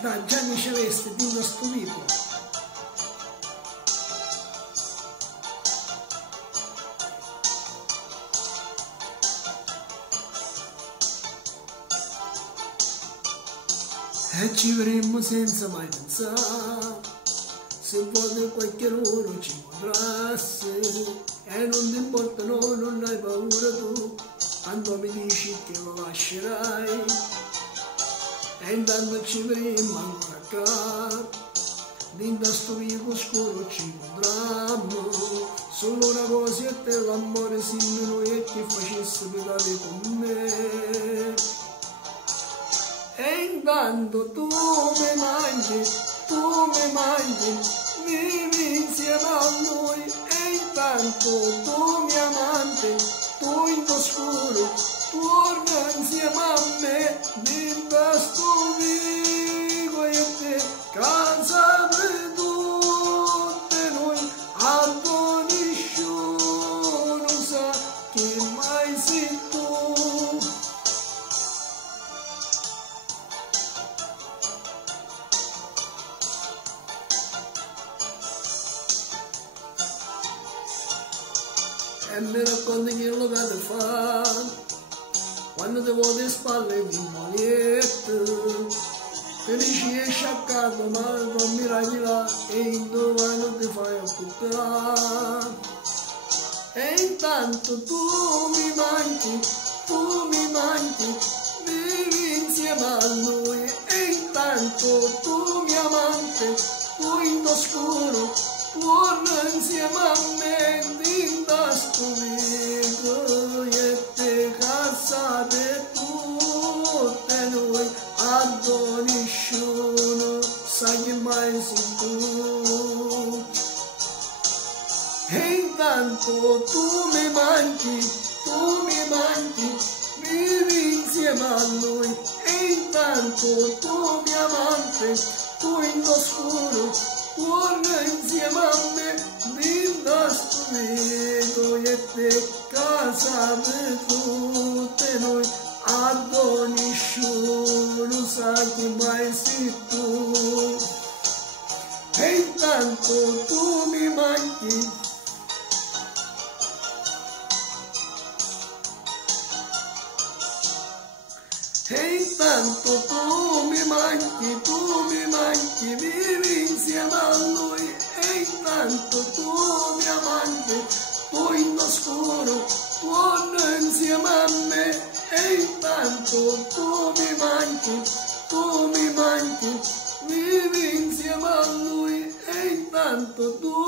da Gianni Celeste di Nostro Vivo. E ci vedremo senza mai pensare, se vuoi qualche ora ci potrassi, e non ti importa, no, non hai paura tu, quando mi dici che lo lascerai, e intanto ci vedremo ancora qua, dentro sto vivo scuro ci potremmo, solo una cosa è te l'amore simile noi e che facesse pecare con me. E intanto tu mi mangi, vivi insieme a lui, e intanto tu mi amante, tu in oscuro, torna insieme a me, dentro sto vivo e te, casa per tutte noi, a nessuno sa che mai sei tu. E mi racconti che lo che ti fa quando ti vuoi le spalle di moglietto, felici e sciaccato ma non mi ragli là e in dove non ti fai a buttare. E intanto tu mi manchi, vivi insieme a lui, e intanto tu mi amante, tu in oscuro, torna insieme a me, dentro sto vivo e te casa per tutte noi, a nessuno sa che mai sei tu. E intanto tu mi manchi, vivi insieme a lui, e intanto tu mi amante, tu in oscuro, torna insieme a me, dentro sto vivo e te casa per tutte noi, a nessuno sa che mai sei tu. E intanto tu mi manchi, e intanto tu mi manchi, vivi insieme a lui, e intanto tu mi amante, tu in oscuro, torna insieme a me, e intanto tu mi manchi, vivi insieme a lui, e intanto tu